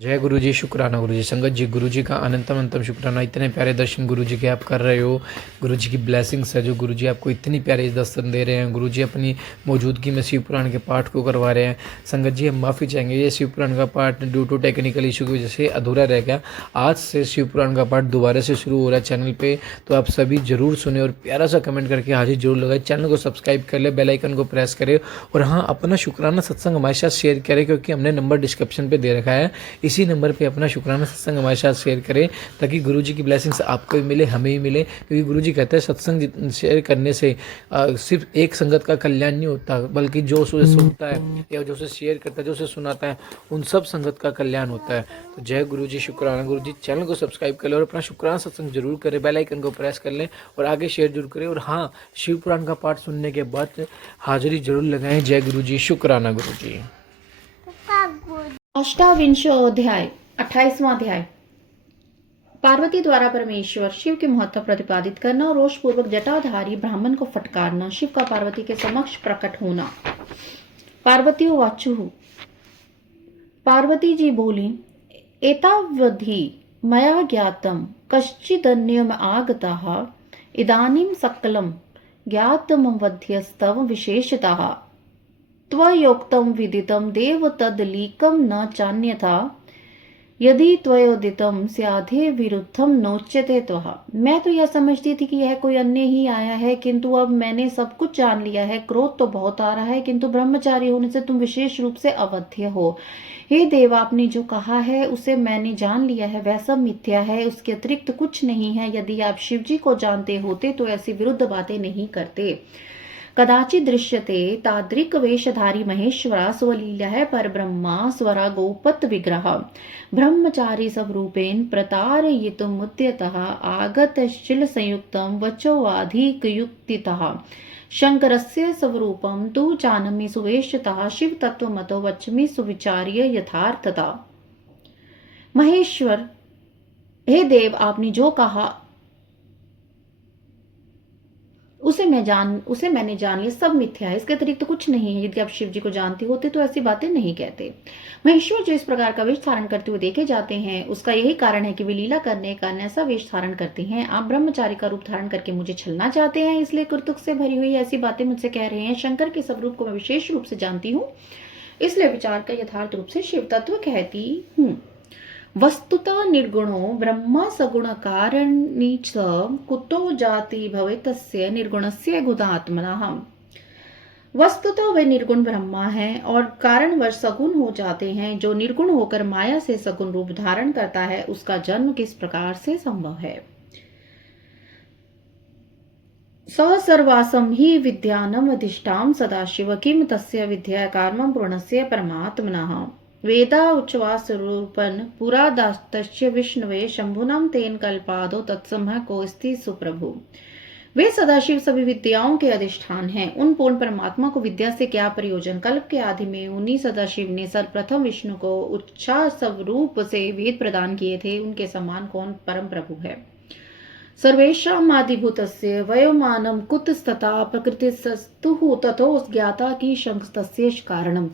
जय गुरु जी, शुक्राना गुरु जी। संगत जी, गुरु जी का अनंतम अंतम शुक्राना। इतने प्यारे दर्शन गुरु जी के आप कर रहे हो। गुरु जी की ब्लेसिंग्स है जो गुरु जी आपको इतनी प्यारे दर्शन दे रहे हैं। गुरु जी अपनी मौजूदगी में शिव पुराण के पाठ को करवा रहे हैं। संगत जी, हम माफ़ी चाहेंगे, ये शिव पुराण का पाठ ड्यू टू टेक्निकल इशू की वजह से अधूरा रह गया। आज से शिव पुराण का पाठ दोबारा से शुरू हो रहा है चैनल पर, तो आप सभी ज़रूर सुने और प्यारा सा कमेंट करके हाजिर जरूर लगाए। चैनल को सब्सक्राइब कर ले, बेल आइकन को प्रेस करें और हाँ, अपना शुक्राना सत्संग हमारे साथ शेयर करें, क्योंकि हमने नंबर डिस्क्रिप्शन पे दे रखा है। इसी नंबर पे अपना शुक्राना सत्संग हमारे साथ शेयर करें, ताकि गुरु जी की ब्लेसिंग्स आपको भी मिले, हमें भी मिले। क्योंकि गुरु जी कहते हैं सत्संग शेयर करने से सिर्फ एक संगत का कल्याण नहीं होता, बल्कि जो उसे सुनता है या जो उसे शेयर करता है, जो उसे सुनाता है, उन सब संगत का कल्याण होता है। तो जय गुरु जी, शुक्राना गुरु जी। चैनल को सब्सक्राइब कर लें और अपना शुक्राना सत्संग जरूर करें, बेल आइकन को प्रेस कर लें और आगे शेयर जरूर करें। और हाँ, शिव पुराण का पाठ सुनने के बाद हाजिरी जरूर लगाएं। जय गुरु जी, शुक्राना गुरु जी। अष्टाविंशो अध्याय 28वां अध्याय। पार्वती द्वारा परमेश्वर शिव के महत्व प्रतिपादित करना और रोष पूर्वक जटाधारी ब्राह्मण को फटकारना, शिव का पार्वती के समक्ष प्रकट होना। पार्वती वाचु, पार्वती जी बोली, एतावधि मया ज्ञातम कश्चिदन्यम आगतः इदानीं सकलं ज्ञातमवध्यस्तव विशेषतः त्वयोक्तं विदितं देव तदलीकं न चान्यथा यदि त्वयोदितं स्याधे विरुद्धम नोच्यते त्वः। मैं तो यह समझती थी कि यह कोई अन्य ही आया है, किंतु अब मैंने सब कुछ जान लिया है। क्रोध तो बहुत आ रहा है, किंतु ब्रह्मचारी होने से तुम विशेष रूप से अवध्य हो। हे देव, आपने जो कहा है उसे मैंने जान लिया है, वह सब मिथ्या है, उसके अतिरिक्त कुछ नहीं है। यदि आप शिवजी को जानते होते तो ऐसी विरुद्ध बातें नहीं करते। कदाचित दृश्यते ताद्रिक वेशधारी महेश्वरा स्वलीला पर ब्रह्मा स्वरा गोपत विग्रह ब्रह्मचारी स्वरूपेण प्रतारयितुमुद्यतः आगतश्चिल संयुक्तं वचोवाधिकयुक्तितः शंकरस्य स्वरूपं तु जानमि सुवेशतः शिव तत्वमतो वच्मि सुविचार्य यथार्थता। महेश्वर, हे देव, आपने जो कहा उसे मैंने जान लिया, सब मिथ्या है, इसके अतिरिक्त तो कुछ नहीं है। यदि आप शिव जी को जानते होते तो ऐसी बातें नहीं कहते। महेश्वर जो इस प्रकार का वेश धारण करते हुए देखे जाते हैं, उसका यही कारण है कि वे लीला करने का ऐसा वेश धारण करते हैं। आप ब्रह्मचारी का रूप धारण करके मुझे छलना चाहते हैं, इसलिए कुर्तुक से भरी हुई ऐसी बातें मुझसे कह रहे हैं। शंकर के स्वरूप को मैं विशेष रूप से जानती हूँ, इसलिए विचार का यथार्थ रूप से शिव तत्व कहती हूँ। वस्तुतः निर्गुणो ब्रह्म सगुण कारणी च कुतो जाति भवेतस्य निर्गुणस्य गुणात्मनः। वस्तुतः वे निर्गुण ब्रह्मा है और कारणवश सगुण हो जाते हैं। जो निर्गुण होकर माया से सगुण रूप धारण करता है, उसका जन्म किस प्रकार से संभव है। स सर्वासम ही विद्यानम अधिष्ठाम सदाशिव किम तस्य विद्या कर्मं पूर्णस्य परमात्मनः। वेदा उच्चवास रूपन पुरादास्तस्य विष्णुवे शंभुनम तेन कल्पादो तत्समः कोस्ति सुप्रभु। वे सदाशिव सभी विद्याओं के अधिष्ठान हैं। उन पूर्ण परमात्मा को विद्या से क्या प्रयोजन। कल्प के आदि में उन्हीं सदाशिव ने सर्वप्रथम विष्णु को उच्छा स्वरूप से वेद प्रदान किए थे। उनके समान कौन परम प्रभु है। सर्वेषाम् आदिभूतस्य वयोमानं कुतस्तथा प्रकृतिस्तु ततो ज्ञाता की शंकस्तस्य कारणम।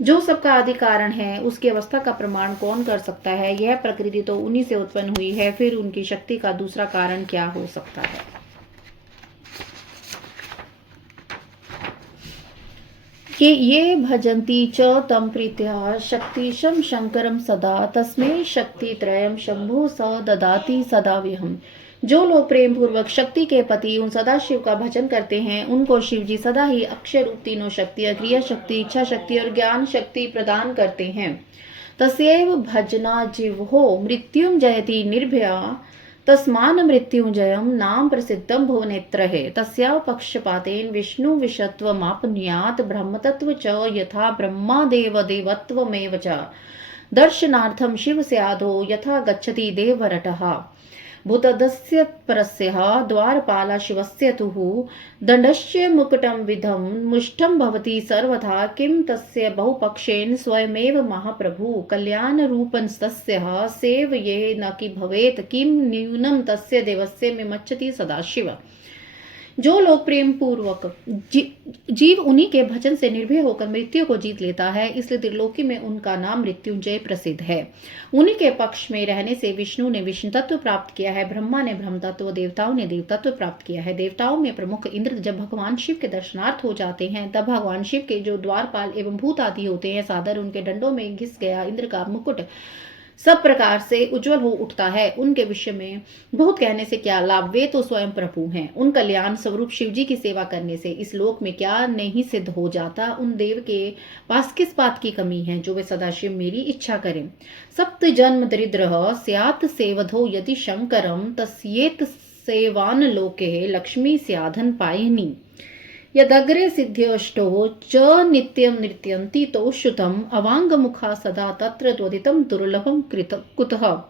जो सबका आदि कारण है, उसकी अवस्था का प्रमाण कौन कर सकता है। यह प्रकृति तो उन्हीं से उत्पन्न हुई है, फिर उनकी शक्ति का दूसरा कारण क्या हो सकता है। ये भजन्ति च तम प्रीत्या शक्तिशं शंकरम सदा तस्मै शक्तित्रयं शंभु स ददाति सदा विहम। जो लोग प्रेम पूर्वक शक्ति के पति उन सदाशिव का भजन करते हैं, उनको शिव जी सदा ही अक्षय रूप तीनों शक्ति, क्रिया शक्ति, इच्छा शक्ति और ज्ञान शक्ति प्रदान करते हैं। तस्यैव भजना जीवो मृत्युंजयति निर्भया तस्मान मृत्युंजयम नाम प्रसिद्धम भुवनेत्र है। तस्या पक्षपातेन विष्णु विषत्वमापनुयात् ब्रह्मतत्व च यथा ब्रह्मा देव देवत्वमेव च दर्शनार्थम शिव स्यादो यथा गच्छति देवरटः। भूतदस्य परस्य द्वारपाला शिवस्य तुः दण्डस्य मुकुटं विधं मुष्टं भवति सर्वथा। किं तस्य बहुपक्षेन स्वयमेव महाप्रभु कल्याणरूपस्तस्य सेवये न कि भवेत्। किं न्यूनं तस्य देवस्य मिमच्छति सदाशिव। जो लोग प्रेम पूर्वक जीव उन्हीं के भजन से निर्भय होकर मृत्यु को जीत लेता है, इसलिए त्रिलोकी में उनका नाम मृत्युंजय प्रसिद्ध है। उन्हीं के पक्ष में रहने से विष्णु ने विष्णु तत्व प्राप्त किया है, ब्रह्मा ने ब्रह्म तत्व, देवताओं ने देव तत्व प्राप्त किया है। देवताओं में प्रमुख इंद्र जब भगवान शिव के दर्शनार्थ हो जाते हैं, तब भगवान शिव के जो द्वारपाल एवं भूत आदि होते हैं, सादर उनके डंडों में घिस गया इंद्र का मुकुट सब प्रकार से उज्जवल हो उठता है। उनके विषय में बहुत कहने से क्या लाभ, वे तो स्वयं प्रभु हैं। उन कल्याण स्वरूप शिव जी की सेवा करने से इस लोक में क्या नहीं सिद्ध हो जाता। उन देव के पास किस बात की कमी है जो वे सदाशिव मेरी इच्छा करें। सप्त जन्म दरिद्र स्यात् सेवधो यदि शंकरम तस्येत सेवान लोके लक्ष्मी स्याधन पायनी। यदग्रे सिद्ध्यष्टो च नित्यं नृत्यन्ति तो श्रुतम् अवांगमुखा सदा तत्र त्वदितं दुर्लभम कुतः।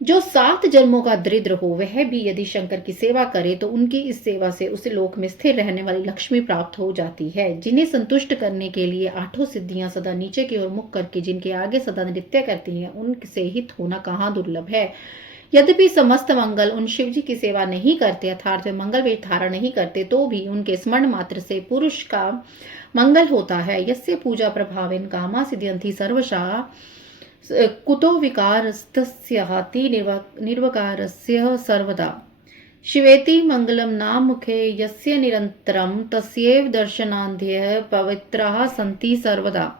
जो 7 जन्मों का दरिद्र हो, वह भी यदि शंकर की सेवा करे तो उनकी इस सेवा से उस लोक में स्थिर रहने वाली लक्ष्मी प्राप्त हो जाती है। जिन्हें संतुष्ट करने के लिए 8 सिद्धियां सदा नीचे की ओर मुख करके जिनके आगे सदा नृत्य करती हैं, उनसे हित होना कहाँ दुर्लभ है। यद्यपि समस्त मंगल उन शिव जी की सेवा नहीं करते, अर्थात वे मंगल वेश धारण नहीं करते, तो भी उनके स्मरण मात्र से पुरुष का मंगल होता है। यस्य पूजा प्रभावेन कामा सिद्ध्यन्ति सर्वशः कुतो विकारस्तस्याति निर्वकारस्य सर्वदा। शिवेति मंगलम नाम मुखे यस्य निरंतरम तस्यैव दर्शनान्ध्यः पवित्राः सन्ति सर्वदा।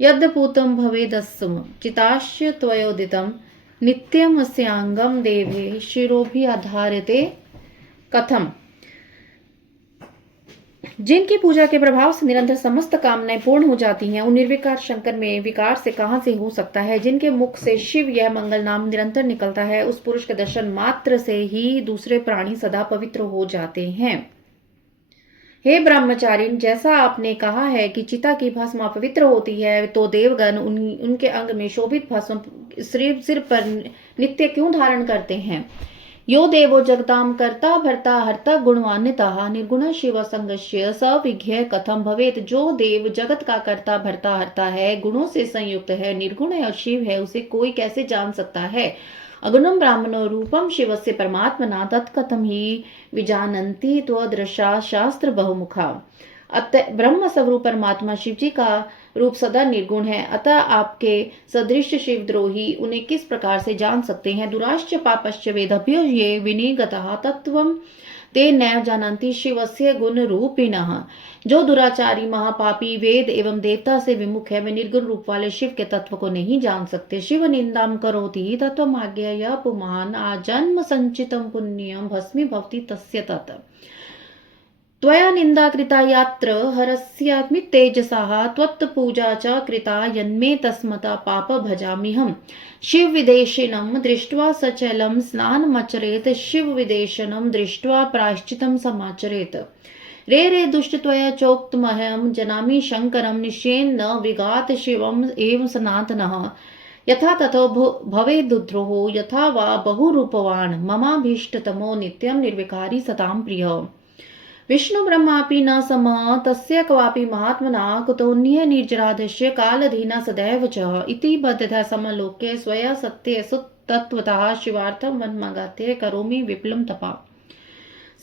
यद्पूतं भवेदस्म चितास्य त्वयोदितं नित्यमस्यांगम देवे शिरोभिधार्यते कथम। जिनकी पूजा के प्रभाव से निरंतर समस्त कामनाएं पूर्ण हो जाती हैं, उन निर्विकार शंकर में विकार से कहां से हो सकता है। जिनके मुख से शिव यह मंगल नाम निरंतर निकलता है, उस पुरुष के दर्शन मात्र से ही दूसरे प्राणी सदा पवित्र हो जाते हैं। हे ब्रह्मचारिण, जैसा आपने कहा है कि चिता की भस्म पवित्र होती है, तो देवगण उनके अंग में शोभित भस्म सिर पर नित्य क्यों धारण करते हैं। यो देवो जगताम कर्ता भर्ता हर्ता गुणवान्वितः निर्गुण शिव संगस्य सविज्ञ कथम भवेत। जो देव जगत का कर्ता भर्ता हर्ता है, गुणों से संयुक्त है, निर्गुण और शिव है, उसे कोई कैसे जान सकता है। अगुणम ब्राह्मणो रूपम शिवस्य परमात्मना तत्कथम ही विजानन्ति त्वदृशा शास्त्र बहुमुखा। अतः ब्रह्म स्वरूप परमात्मा शिव जी का रूप सदा निर्गुण है, अतः आपके सदृश शिवद्रोही उन्हें किस प्रकार से जान सकते हैं। दुराश्च पापश्च वेदभ्यो ये विनिगतः तत्वं ते न जानन्ति शिवस्य गुण रूपिणः। जो दुराचारी महापापी वेद एवं देवता से विमुख है, वे निर्गुण रूप वाले शिव के तत्व को नहीं जान सकते। शिव निंदाम करोति तत्वमाज्ञया पुमान् आजन्म संचितं पुण्यं भस्मी भवति तस्य तत्। त्वया निंदा कृता यात्र हरस्यास्मि तेजसा त्वत्पूजा च कृता यन्मे तस्मता पाप भजाम्यहम्। शिव विदेशिनं दृष्ट्वा सचलं स्नानमचरेत शिव विदेशनं दृष्ट्वा प्रायश्चितं समाचरेत। रे दुष्ट त्वया चोक्तमहं जनामि शंकरं निश्चयेन न विगात शिवम् एव सनातनः। यथा ततो भवेद्रुद्रोहो यथा वा बहुरूपवान् ममाभीष्टतमो नित्यं निर्विकारी सतां प्रियः। विष्णु ब्रह्मापि न समः तस्य क्वापि महात्मना कुतोऽन्यः निर्जरादस्य कालधीना सदैव च इति बद्धः समलोके स्वया सत्ये सुतत्वतः शिवार्थं मन्मगात्ये करोमि विपुलं तपा।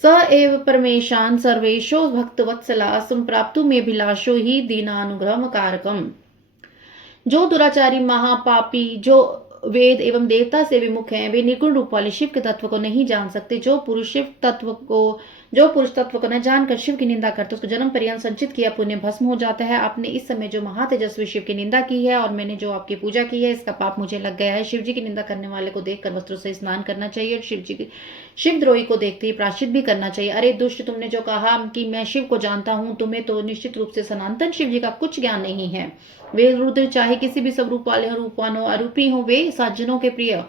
स एव परमेशान् सर्वेषु भक्तवत्सला संप्राप्तुमेभिलाषो हि दीनानुग्रहं कारकम्। जो दुराचारी महापापी जो वेद एवं देवता से विमुख हैं, वे निर्गुण रूप वाले शिव के तत्व को नहीं जान सकते। जो पुरुष तत्व को न जानकर शिव की निंदा करते, उसको जन्म पर्यंत संचित किया पुण्य भस्म हो जाता है। आपने इस समय जो महातेजस्वी शिव की निंदा की है और मैंने जो आपकी पूजा की है, इसका पाप मुझे लग गया है। शिव जी की निंदा करने वाले को देखकर वस्त्रों से स्नान करना चाहिए और शिवद्रोही को देखते ही प्रायश्चित भी करना चाहिए। अरे दुष्ट, तुमने जो कहा कि मैं शिव को जानता हूँ, तुम्हें तो निश्चित रूप से सनातन शिव जी का कुछ ज्ञान नहीं है। वे रुद्र चाहे किसी भी स्वरूप वाले हो, रूपवान हो, अरूपी हो, वे सज्जनों के प्रिय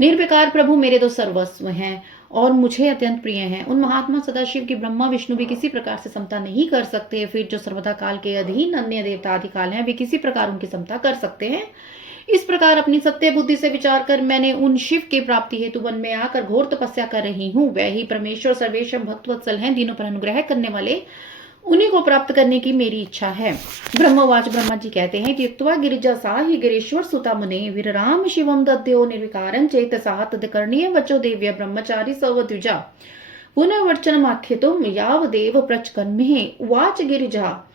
निर्विकार प्रभु मेरे तो सर्वस्व हैं और मुझे अत्यंत प्रिय हैं। उन महात्मा सदाशिव की ब्रह्मा विष्णु भी किसी प्रकार से समता नहीं कर सकते। फिर जो सर्वदा काल के अधीन अन्य देवता आदि काल हैं, वे किसी प्रकार उनकी समता कर सकते हैं। इस प्रकार अपनी सत्य बुद्धि से विचार कर मैंने उन शिव की प्राप्ति हेतु वन में आकर घोर तपस्या कर रही हूँ। वह ही परमेश्वर सर्वेश्वर भक्तवत्सल हैं, दीनों पर अनुग्रह करने वाले, उन्हीं को प्राप्त करने की मेरी इच्छा है। ब्रह्मवाच ब्रह्मा जी कहते हैं कि युक्त्वा गिरिजा सा ही गिरीश्वर सुता मुने विरराम शिवम दद्यो निर्विकारं चेतसा तदकर्णीय वचो देव्य ब्रह्मचारी सवद्विजा। पुनर्वचनमाख्यतुं यावदेव प्रचकन्महे उवाच गिरिजा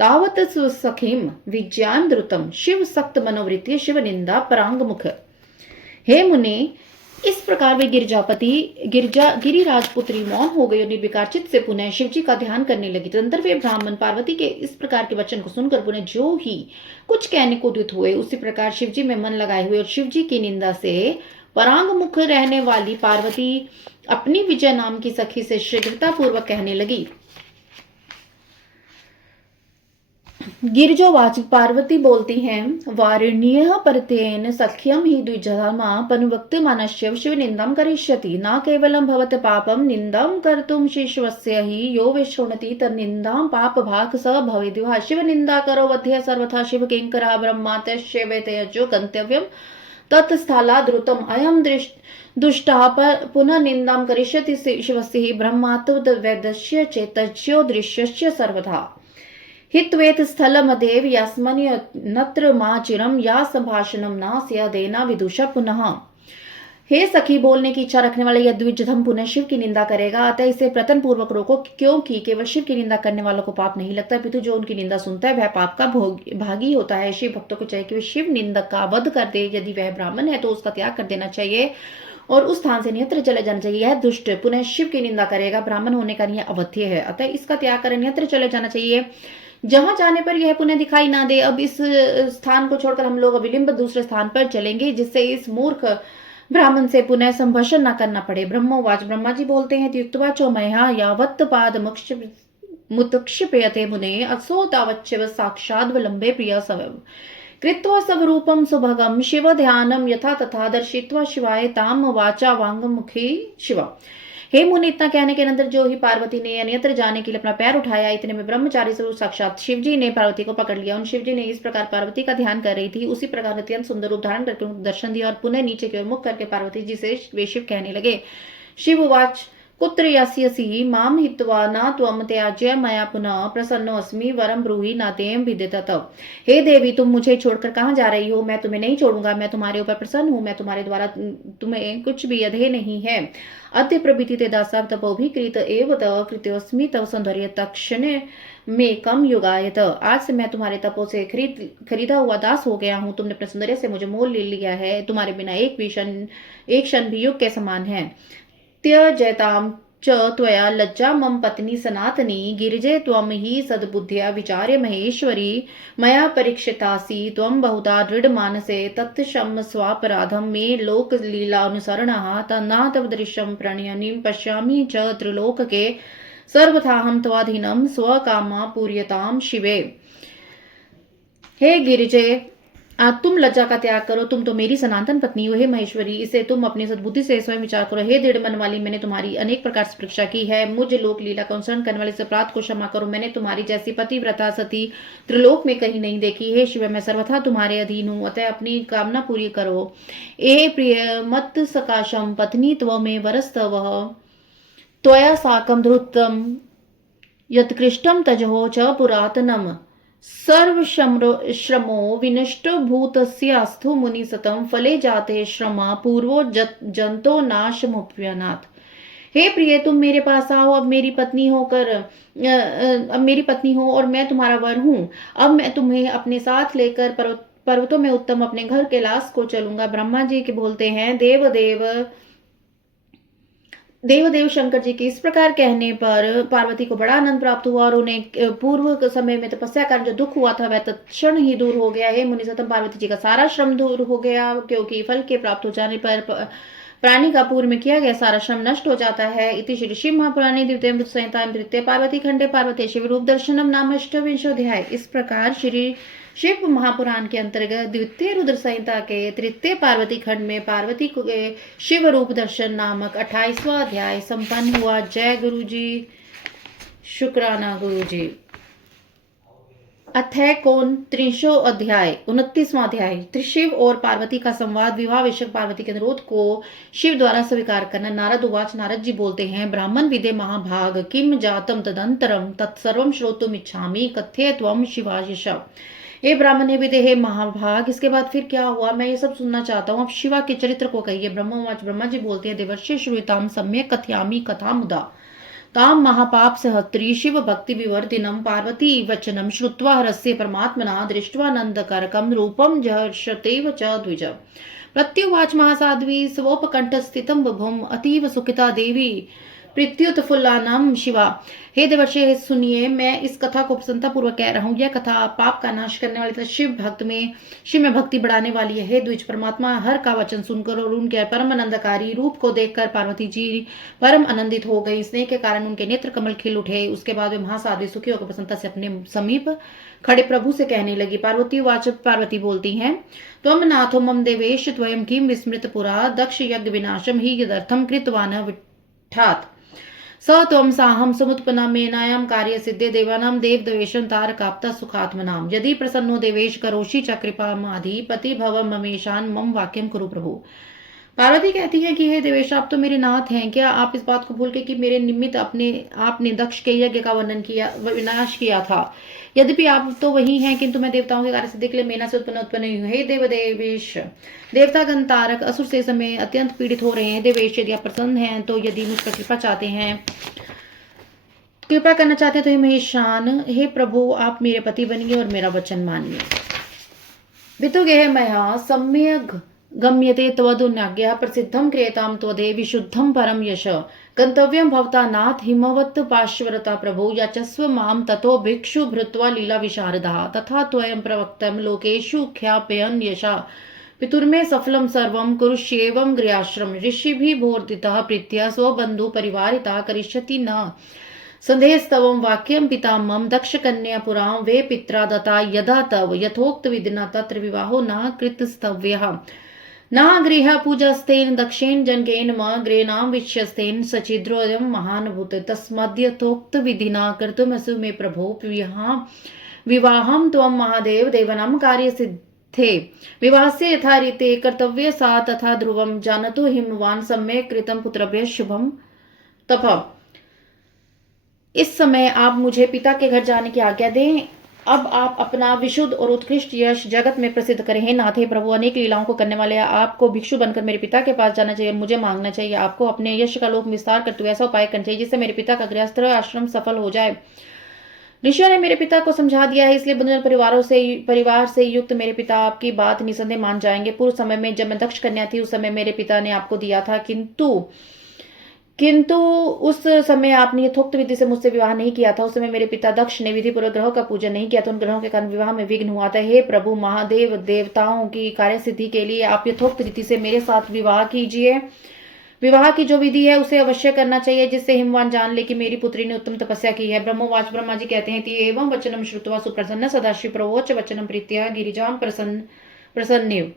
तावत् सखीम विज्ञान द्रुतम शिव सक्त मनोवृत्ति शिव निंदा परांगमुख। हे मुने, इस प्रकार वे गिरिराज पुत्री मौन हो गई और निर्विकार चित्त से पुनः शिव जी का ध्यान करने लगी। तदंतर वे ब्राह्मण पार्वती के इस प्रकार के वचन को सुनकर पुनः जो ही कुछ कहने को उद्युत हुए, उसी प्रकार शिव जी में मन लगाए हुए और शिव जी की निंदा से परांग मुख रहने वाली पार्वती अपनी विजय नाम की सखी से शीघ्रता पूर्वक कहने लगी। गिरिजोवाच, पार्वती बोलती हैं, वारिण्यः परतेन सख्यम हि द्विजधामा पनुवक्तिमानस्य शिव निंदम करिष्यति न केवलं भवत पापम निंदम कर्तुम शिश्वस्य हि यो विशृणति तन्निंदां पापभाग स भवेद्विहा। शिव निंदा करो वध्य सर्वथा शिव किंकरः ब्रह्मा तस्य वेतयजो गंतव्यम तत्स्थलाद्रुतम अयम दुष्टः पुनः निंदां करिष्यति शिवस्य हि ब्रह्मात् वेदस्य चेतज्यो दृश्यस्य सर्वथा हित्वेत स्थलमदेव यास्मन्यत्र मा चिरम या संभाषणम न स्यादेना विदुषा पुनः। हे सखी, बोलने की इच्छा रखने वाला यह द्विजधम पुनः शिव की निंदा करेगा, अतः इसे प्रतन पूर्वक रोको, क्योंकि केवल शिव की निंदा करने वालों को पाप नहीं लगता, पितु जो उनकी निंदा सुनता है वह पाप का भागी होता है। शिव भक्तों को चाहिए कि वे शिव निंदक का वध कर दे। यदि वह ब्राह्मण है तो उसका त्याग कर देना चाहिए और उस स्थान से अन्यत्र चले जाना चाहिए। यह दुष्ट पुनः शिव की निंदा करेगा, ब्राह्मण होने का यह अवध्य है, अतः इसका त्याग कर अन्यत्र चले जाना चाहिए जहां जाने पर यह पुनः दिखाई ना दे। अब इस स्थान को छोड़कर हम लोग अविलंब दूसरे स्थान पर चलेंगे, जिससे इस मूर्ख ब्राह्मण से पुनः संभाषण न करना पड़े। ब्रह्मोवाच, ब्रह्मा जी बोलते हैं, त्युक्त्वा मया यावत् पाद मुत्क्षिप्यते मुने असो तावच्छिव साक्षाद्वलंबे प्रिय सवयम् कृत्वा स्वरूपम सुभगम शिव ध्यानम यथा तथा दर्शित्वा शिवाय ताम वाचा वांगमुखी शिवा। हे मुनि, इतना कहने के अनंतर जो ही पार्वती ने अन्यत्र जाने के लिए अपना पैर उठाया, इतने में ब्रह्मचारी स्वरूप साक्षात शिव जी ने पार्वती को पकड़ लिया। उन शिव जी ने इस प्रकार पार्वती का ध्यान कर रही थी, उसी प्रकार अत्यंत सुंदर रूप धारण करके उनको दर्शन दिया और पुनः नीचे की ओर मुख करके पार्वती जी से वे शिव कहने लगे। शिववाच, कुत्र यास्यसि माम हित्वा न त्वम त्याज्य मया पुनः प्रसन्नोऽस्मि वरम ब्रूहि न तेम विदितत। हे देवी, तुम मुझे छोड़कर कहाँ जा रही हो? मैं तुम्हें नहीं छोड़ूंगा, मैं तुम्हारे ऊपर प्रसन्न हूँ, मैं तुम्हारे द्वारा तुम्हें कुछ भी अधेय नहीं है। अद्य प्रभृति ते दासा तपोभिकृत एव तव कृत्योऽस्मि तव सौंदर्य तक्षणे में कम युगायत। आज से मैं तुम्हारे तपो से खरीदा हुआ दास हो गया हूँ। तुमने अपने सौंदर्य से मुझे मोल ले लिया है, तुम्हारे बिना एक क्षण भी युग के समान है। त्यजताम च त्वया लज्जा मम पत्नी सनातनी गिरिजे त्वम ही सद्बुद्ध्या विचार्य महेश्वरी मया परीक्षितासि त्वम बहुधा दृढ़ मानसे तत्क्षम स्वापराधम मे लोक लीला अनुसरणः तन्ना तव दृश्यम प्रणयनीम पश्यामि च त्रिलोक के सर्वथा हम त्वाधीनम स्वकामा पूर्यताम शिवे। हे गिरिजे, तुम लज्जा का त्याग करो, तुम तो मेरी सनातन पत्नी हो। हे महेश्वरी, इसे तुम अपनी सद्बुद्धि से स्वयं विचार करो। हे दृढ़ मन वाली, मैंने तुम्हारी अनेक प्रकार से परीक्षा की है, मुझ लोक लीला का अनुसरण करने वाले इस अपराध को क्षमा करो। मैंने तुम्हारी जैसी पतिव्रता सती त्रिलोक में कहीं नहीं देखी। हे शिव, मैं सर्वथा तुम्हारे अधीन हूँ, अतः अपनी कामना पूरी करो। ए प्रिय मत सकाशम पत्नी त्वमे वरस्तव त्वया साकं धृतम यत्कृष्टम तजहो च पुरातनम सर्व श्रमो विनष्टो भूतस्यास्तु मुनि सतम फले जाते श्रमा पूर्वो जंतो नाशमुप्यनाथ। हे प्रिय, तुम मेरे पास आओ। अब मेरी पत्नी हो और मैं तुम्हारा वर हूँ। अब मैं तुम्हें अपने साथ लेकर पर्वतों में उत्तम अपने घर कैलाश को चलूंगा। ब्रह्मा जी के बोलते हैं, देवदेव शंकर जी के इस प्रकार कहने पर पार्वती को बड़ा आनंद प्राप्त हुआ और उन्हें पूर्व समय में तपस्या कारण जो दुख हुआ था वह तत्क्षण ही दूर हो गया है। मुनिसतम, पार्वती जी का सारा श्रम दूर हो गया, क्योंकि फल के प्राप्त हो जाने पर प्राणी का पूर्व में किया गया सारा श्रम नष्ट हो जाता है। इति श्री शिव महापुराणे द्वितीय संहिता तृतीय पार्वती खंडे पार्वती शिव रूप दर्शनम नाम अष्टविंशोऽध्याय। इस प्रकार श्री शिव महापुराण के अंतर्गत द्वितीय रुद्र संहिता के तृतीय पार्वती खंड में पार्वती के शिव रूप दर्शन नामक 28वां अध्याय संपन्न हुआ। जय गुरु जी, शुक्राना गुरु जी। अथय कौन त्रिशो अध्याय 29वां अध्याय त्रिशिव और पार्वती का संवाद, विवाह विषयक पार्वती के अनुरोध को शिव द्वारा स्वीकार करना। नारद उवाच, नारद जी बोलते हैं, ब्राह्मण विदे महाभाग किम जातम तदंतरम तत्सर्वम श्रोतुम इच्छामि कथ्य त्वम शिवायश। हे ब्राह्मण, हे विदे, हे महाभाग। इसके बाद फिर क्या हुआ, मैं ये सब सुनना चाहता हूँ। अब शिवा के चरित्र को कहिए। ब्रह्मा जी बोलते हैं, देवर्षि श्रूयताम सम्यक कथयामि कथा मुदा ताम महापाप सहत्री शिव भक्ति विवर्धिनम पार्वती वचनम श्रुत्वा हरस्य परमात्मना दृष्ट्वा नंदकरकम रूपम जहर्षतेव च द्विज प्रत्युवाच महासाध्वी स्वोपकंठ स्थितम बुभुम अतीव सुखिता देवी प्रत्युत फुल्लानाम शिवा। हे देवर्षि, सुनिए, मैं इस कथा को प्रसन्नता पूर्वक कह रहा हूँ। यह कथा पाप का नाश करने वाली तथा शिव में भक्ति बढ़ाने वाली है। हे द्विज, परमात्मा हर का वचन सुनकर और उनके परम आनंदकारी रूप को देखकर पार्वती जी परम आनंदित हो गई। स्नेह के कारण उनके नेत्र कमल खिल उठे। उसके बाद वे महासाध्वी सुखी होकर प्रसन्नता से अपने समीप खड़े प्रभु से कहने लगी। पार्वती बोलती हैं, त्वम नाथो मम देवेश त्वयं किम विस्मृत पुरा दक्ष यज्ञ विनाशम ही यदर्थम कृतवान विठात स त्वं साहम समुत्पन्ना मेनायाम कार्य सिद्धे देवानाम देव देवेशं तारकाप्ता सुखात्मनाम यदि प्रसन्नो देवेश करोषि च कृपामाधिपति भव ममेशान मम वाक्यम कुरु प्रभु। पार्वती कहती है कि हे देवेश, आप तो मेरे नाथ हैं। क्या आप इस बात को भूल के कि मेरे निमित्त आपने दक्ष के यज्ञ का विनाश किया था? यद्यपि आप तो वही हैं, किंतु मैं देवताओं के कार्य सिद्धि के लिए मेना से उत्पन्न हुई हूँ। हे देवेश, देवतागण तारक असुर से समय अत्यंत पीड़ित हो रहे हैं। देवेश, यदि आप प्रसन्न हैं तो यदि मुझ पर कृपा करना चाहते हैं तो हे महेशान, हे प्रभु, आप मेरे पति बनिए और मेरा वचन मानिए। वितुगे मया सम्यग् गम्यते त्वदुन्याज्ञा प्रसिद्धं क्रियतां त्वदे विशुद्धं परम यश गंतव्यं भवता नाथ हिमवत् पार्श्वरता प्रभो याचस्व मां ततो भिक्षु भृत्वा लीला विशारदः तथा त्वयं प्रवक्तं लोकेषु ख्यापयन् यशा पितुर्मे सफलं सर्वं कुरुष्येवं गृहाश्रम ऋषिभिः बोर्धितः प्रीत्या स्वबन्धु परिवारिता करिष्यति न संदेहस्तवं वाक्यं पिता मम दक्ष कन्या पुरां वे पित्रा दत्ता यदा तव यथोक्त विधिना तत्र विवाहो न कृतस्तव्यः न गृह पूजास्तेन दक्षेण जनकेन म गृहणाम विश्यस्तेन सचिद्रोयं महानुभूत तस्मद्यथोक्त विधिना कर्तुमसु मे प्रभो विवाहं त्वं महादेव देवनां कार्य सिद्धे विवाहस्य यथा रीते कर्तव्य सा तथा ध्रुवं जानतु हिमवान सम्यक् कृतं पुत्रभ्य शुभम तप। इस समय आप मुझे पिता के घर जाने की आज्ञा दें। अब आप अपना विशुद्ध और उत्कृष्ट यश जगत में प्रसिद्ध करें। हे नाथ, हे प्रभु, अनेक लीलाओं को करने वाले आपको भिक्षु बनकर मेरे पिता के पास जाना चाहिए और मुझे मांगना चाहिए। आपको अपने यश का लोक विस्तार करते हुए ऐसा उपाय करना चाहिए जिससे मेरे पिता का गृहस्थ आश्रम सफल हो जाए। ऋषियों ने मेरे पिता को समझा दिया है, इसलिए बंधुजन परिवार से युक्त मेरे पिता आपकी बात निसंदेह मान जाएंगे। पूर्व समय में जब मैं दक्ष कन्या थी उस समय मेरे पिता ने आपको दिया था, किंतु उस समय आपने यथोक्त विधि से मुझसे विवाह नहीं किया था। उस समय मेरे पिता दक्ष ने विधि पूर्वक ग्रहों का पूजन नहीं किया था। उन ग्रहों के कारण विवाह में विघ्न हुआ था। हे प्रभु महादेव, देवताओं की कार्य सिद्धि के लिए आप यथोक्त रीति से मेरे साथ विवाह कीजिए। विवाह की जो विधि है उसे अवश्य करना चाहिए जिससे हिमवान जान ले कि मेरी पुत्री ने उत्तम तपस्या की है। ब्रह्मोवाच, ब्रह्मा जी कहते हैं, एवं वचनम श्रुत्वा सुप्रसन्न सदाशिव प्रवोच वचनम प्रीत्या गिरिजाम प्रसन्नेव।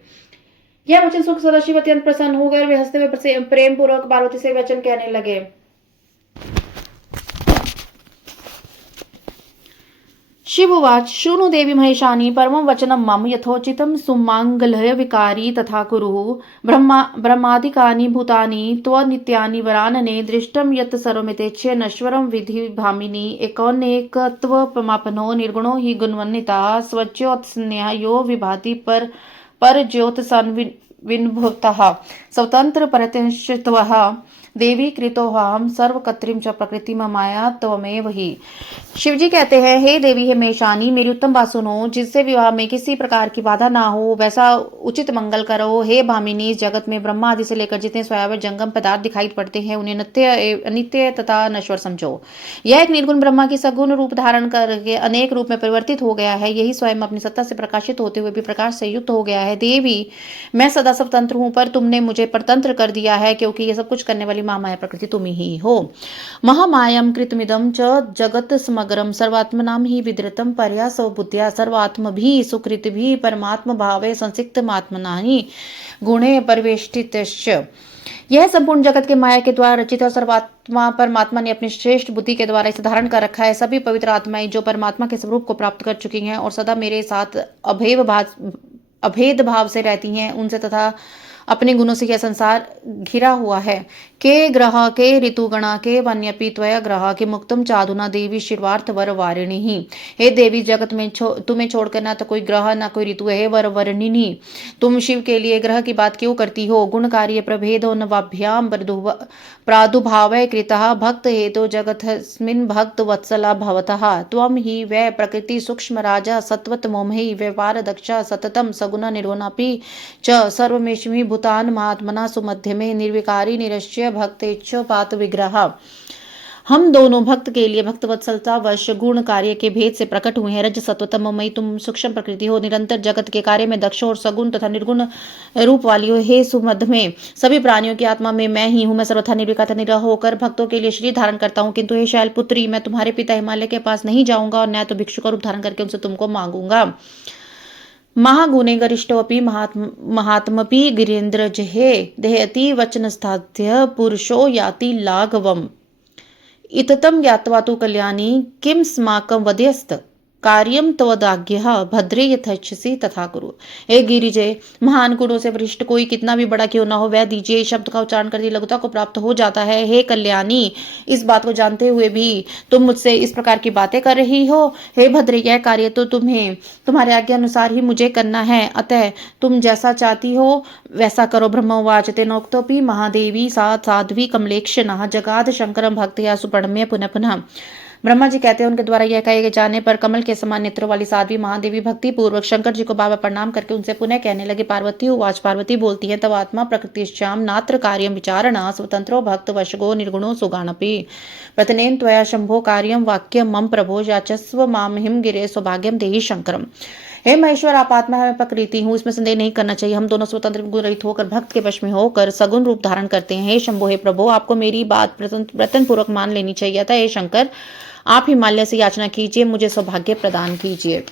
यह वचन सुख सदाशिव अत्यंत प्रसन्न हो गए और वे हंसते हुए प्रेम पूर्वक पार्वती से वचन कहने लगे। शिववाच, शृणु देवी महेशानी परमं वचनं मम यथोचितं सुमांगल्य विकारी तथा कुरु ब्रह्मादिकानि भूतानि त्वनित्यानि वरानने दृष्टं यत् सर्वमितेच्छ्य नश्वरं विधि भामिनी एकौनेकत्वपमापनो निर्गुणो हि गुणवन्निता स्वज्योत्स्न्या यो विभाति पर ज्योतिषान् विन्भुतः स्वतंत्र परतंश्रितवः देवी कृतोहम सर्वकत्रिम च प्रकृति माया त्वमेव ही। शिवजी कहते हैं, हे देवी, हे मेशानी, मेरी उत्तम बात सुनो। जिससे विवाह में किसी प्रकार की बाधा ना हो वैसा उचित मंगल करो। हे भामिनी, इस जगत में ब्रह्मा आदि से लेकर जितने स्वयं जंगम पदार्थ दिखाई पड़ते हैं उन्हें अनित्य तथा नश्वर समझो। यह एक निर्गुण ब्रह्मा की सगुण रूप धारण करके अनेक रूप में परिवर्तित हो गया है। यही स्वयं अपनी सत्ता से प्रकाशित होते हुए भी प्रकाश से युक्त हो गया है। देवी, मैं सदा स्वतंत्र हूँ पर तुमने मुझे परतंत्र कर दिया है क्योंकि ये सब कुछ करने वाली महामाया प्रकृति तुम ही हो। महामायम कृतमिदं च जगत समग्रम सर्वात्मनाम ही विदृतम पर्या सौ बुद्धिया सर्वात्म भी सुकृत भी परमात्म भावे संसिक्तमात्मना ही गुणे परिवेष्टितश्च। यह संपूर्ण जगत के माया के द्वारा रचित और सर्वात्मा परमात्मा ने अपनी श्रेष्ठ बुद्धि के द्वारा इसे धारण कर रखा है। सभी पवित्र आत्माएं जो परमात्मा के स्वरूप को प्राप्त कर चुकी हैं और सदा मेरे साथ अभेद भाव से रहती हैं, उनसे तथा अपने गुणों से यह संसार घिरा हुआ है। के ग्रह के ऋतुगणा के वन्यपि त्वया ग्रह के मुक्तम चाधुना देवी शिवार्थ वर वारिणी ही। हे देवी, जगत में तुम्हें छोड़कर ना तो कोई ग्रह ना कोई ऋतु है, वर वर्णिनी। तुम शिव के लिए ग्रह की बात क्यों करती हो? गुण कार्य प्रभेदो नवाभ्याम प्रादुर्भाव कृतः भक्त हेतु जगतस्मिन् भक्त वत्सला भवतः। त्वं हि वै प्रकृति सूक्ष्म राजा सत्वत मोमहि व्यवहार दक्षा सततम सगुण निर्गुणापि च सर्वमेष्मि भूतान महात्मना सुमध्यमे निर्विकारी निरश्य भक्तेच्छोपात विग्रह। हम दोनों भक्त के लिए भक्त वत्सलता वश गुण कार्य के भेद से प्रकट हुए हैं। रज सत्वतममयी तुम सूक्ष्म प्रकृति हो, निरंतर जगत के कार्य में दक्ष और सगुण तथा निर्गुण रूप वाली हो। हे सुमध में सभी प्राणियों की आत्मा में मैं ही हूँ। मैं सर्वथा निर्विकार तथा निरह होकर भक्तों के लिए शरीर धारण करता हूँ। किंतु हे शैलपुत्री, मैं तुम्हारे पिता हिमालय के पास नहीं जाऊंगा और न तो भिक्षु का रूप धारण करके उनसे तुमको मांगूंगा। महागुणे गरिष्ठोऽपि महात्मपि गिरीन्द्रजहे देहति वचनस्थाध्य पुरुषो याति लाघवम्। इततं ज्ञात्वा तु कल्याणी किं स्माकं वध्यस्त कार्यम त्वदाज्ञः भद्रे यथेच्छसि तथा कुरु। हे गिरिजे, महान गुणों से वरिष्ठ कोई कितना भी बड़ा क्यों ना हो, वह दीजिए शब्द का उच्चारण करती लघुता को प्राप्त हो जाता है। हे कल्याणी, इस बात को जानते हुए भी तुम मुझसे इस प्रकार की बातें कर रही हो। हे भद्रे, यह कार्य तो तुम्हें तुम्हारे आज्ञा अनुसार ही मुझे करना है, अतः तुम जैसा चाहती हो वैसा करो। ब्रह्मोवाच तेनोक्तोऽपि महादेवी सा साध्वी कमलेक्षणः जगाद शंकरं भक्त्या सुप्रणम्य पुनः पुनः। ब्रह्मा जी कहते हैं, उनके द्वारा यह कहे जाने पर कमल के समान नेत्रों वाली साध्वी महादेवी भक्ति पूर्वक शंकर जी को बाबा प्रणाम करके उनसे पुनः कहने लगे। पार्वती उवाच, पार्वती बोलती है, तव आत्मा प्रकृतिश्चाम नात्र कार्यम विचारण स्वतंत्रो भक्त वशगो निर्गुणो सुगानपि प्रतनेन त्वया शंभो कार्यम वाक्यम मम प्रभो याचस्व माम हिम गिरे सौभाग्यम देहि शंकरम। हे महेश्वर, आप आत्मा है, मैं प्रकृति हूँ, इसमें संदेह नहीं करना चाहिए। हम दोनों स्वतंत्र गुण रहित होकर भक्त के वश में होकर सगुण रूप धारण करते हैं। हे शंभो, हे प्रभो, आपको मेरी बात प्रतन पूर्वक मान लेनी चाहिए। अतः हे शंकर, आप हिमालय से याचना कीजिए, मुझे सौभाग्य प्रदान कीजिए।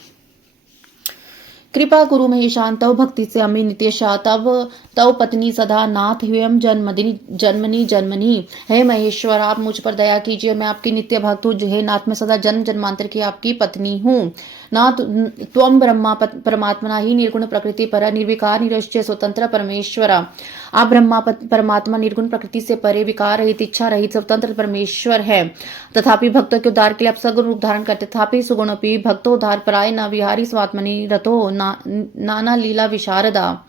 कृपा गुरु महेशान तव भक्ति से अमी नित्यशा तव पत्नी सदा नाथ ह्वयम जन्मनी जन्मनी। हे महेश्वर, आप मुझ पर दया कीजिए, मैं आपकी नित्य भक्त हूँ। हे नाथ, मैं सदा जन्म जन्मांतर की आपकी पत्नी हूँ। नाथ त्वं ब्रह्मा परमात्मना ही निर्गुण प्रकृति पर निर्विकार निरश्चय स्वतंत्र परमेश्वर। आप ब्रह्मा परमात्मा निर्गुण प्रकृति से परे विकार रहित इच्छा रहित स्वतंत्र परमेश्वर है। तथापि भक्तों के उद्धार के लिए आप सगुण रूप धारण करते। तथापि सुगुणोपि भक्तोद्धार पराय न विहारी स्वात्मनि रतो नाना लीला विशारदा।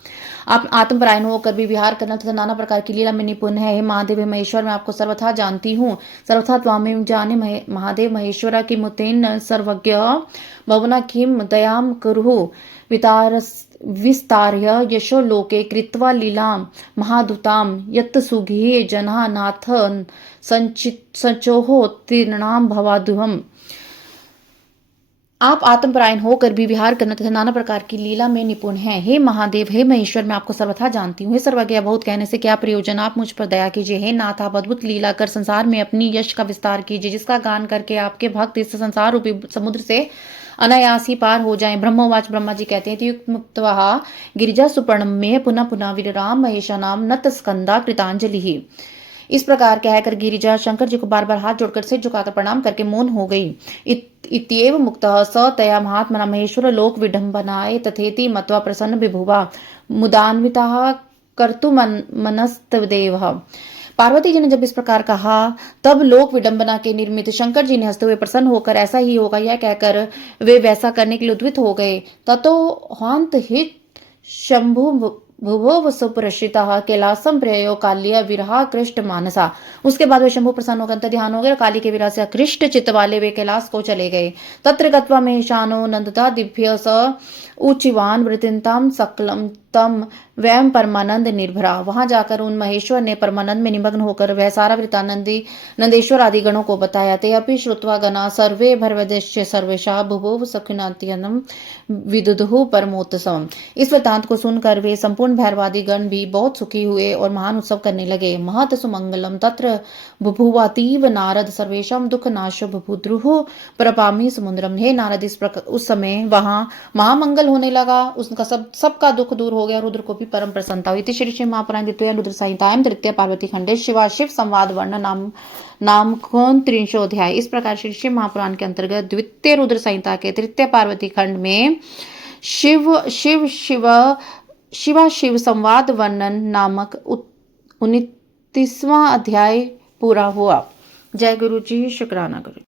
आप आत्मपरायण होकर भी विहार करना तथा नाना प्रकार की लीला में निपुण है। हे महादेव, महेश्वर, मैं आपको सर्वथा जानती हूँ। सर्वथा त्वामेव जाने महादेव महेश्वरा किम तेन सर्वज्ञ भवना किम दयाम कुरु विस्तार्य यशो लोके कृत्वा लीलाम महादुताम यत् सुघे जना नाथ संचोहो तीर्णाम भवादुहम। आप आत्मपरायण होकर भी विहार करना तथा नाना प्रकार की लीला में निपुण हैं। हे महादेव, हे महेश्वर, मैं आपको सर्वथा जानती हूँ। हे सर्वज्ञ, बहुत कहने से क्या प्रयोजन, आप मुझ पर दया कीजिए। हे नाथ, आप अद्भुत लीला कर संसार में अपनी यश का विस्तार कीजिए, जिसका गान करके आपके भक्त इस संसार रूपी समुद्र से अनायास ही पार हो जाएं। ब्रह्मोवाच, ब्रह्मा जी कहते हैं, मुक्तवा गिरिजा सुपर्णम्य पुनः पुनः विराम महेशा नाम नत स्कंदा कृतांजलि। इस प्रकार कहकर गिरिजा शंकर जी को बार बार हाथ जोड़कर सिर झुकाकर प्रणाम करके मौन हो गई। इत्येव मुक्तः स तया महात्मना महेश्वर लोक विडंबनाय तथेति मत्वा प्रसन्न विभुवा मुदान्विता कर्तुमनस्तदेवः। पार्वती जी ने जब इस प्रकार कहा, तब लोक विडंबना के निर्मित शंकर जी ने हंसते हुए प्रसन्न होकर ऐसा ही होगा यह कहकर वे वैसा करने के लिए उद्वित हो गए। ततो हांत हित शंभु भुवो सुप्रशिता कैलासम प्रयो कालिया विरहा कृष्ट मानसा। उसके बाद वे शंभु प्रसन्न होकर ध्यान हो गए और काली के विरह से कृष्ट चित्त वाले वे कैलाश को चले गए। तत्र गत्वा महेशानो नंदता दिव्य स उचिवान वृतिंताम सकलम तम वैम परमानंद निर्भरा। वहां जाकर उन महेश्वर ने परमानंद में निमग्न होकर वह सारा वृतानंदी नंदेश्वर आदि गणों को बताया। ते अपि श्रुत्वा गणा सर्वे भरवदश्य सर्वेशा भुवो सखिनात्यनम विदुदुः परमोत्तसम। इस वृतांत को सुनकर वे संपूर्ण भैरवादी गण भी बहुत सुखी हुए और महान उत्सव करने लगे। महत सुमंगलम तत्र बुभुवातीव नारद सर्वेशम दुख नाशो बुभुद्रुः प्रपामी समुद्रम। हे नारद, उस समय वहां महामंगल होने लगा, उसका सबका दुख दूर हो गया, रुद्र को भी परम प्रसन्नता हुई। श्री श्री महापुराण द्वितीय रुद्र संहितायां तृतीय पार्वती खंडे शिवा शिव संवाद वर्ण नाम कौन 300 अध्याय। इस प्रकार श्री श्री महापुराण के अंतर्गत द्वितीय रुद्र संहिता के तृतीय पार्वती खंड में शिव शिवा शिव संवाद वर्णन नामक 29वां अध्याय पूरा हुआ। जय गुरु जी, शुक्राना गुरु।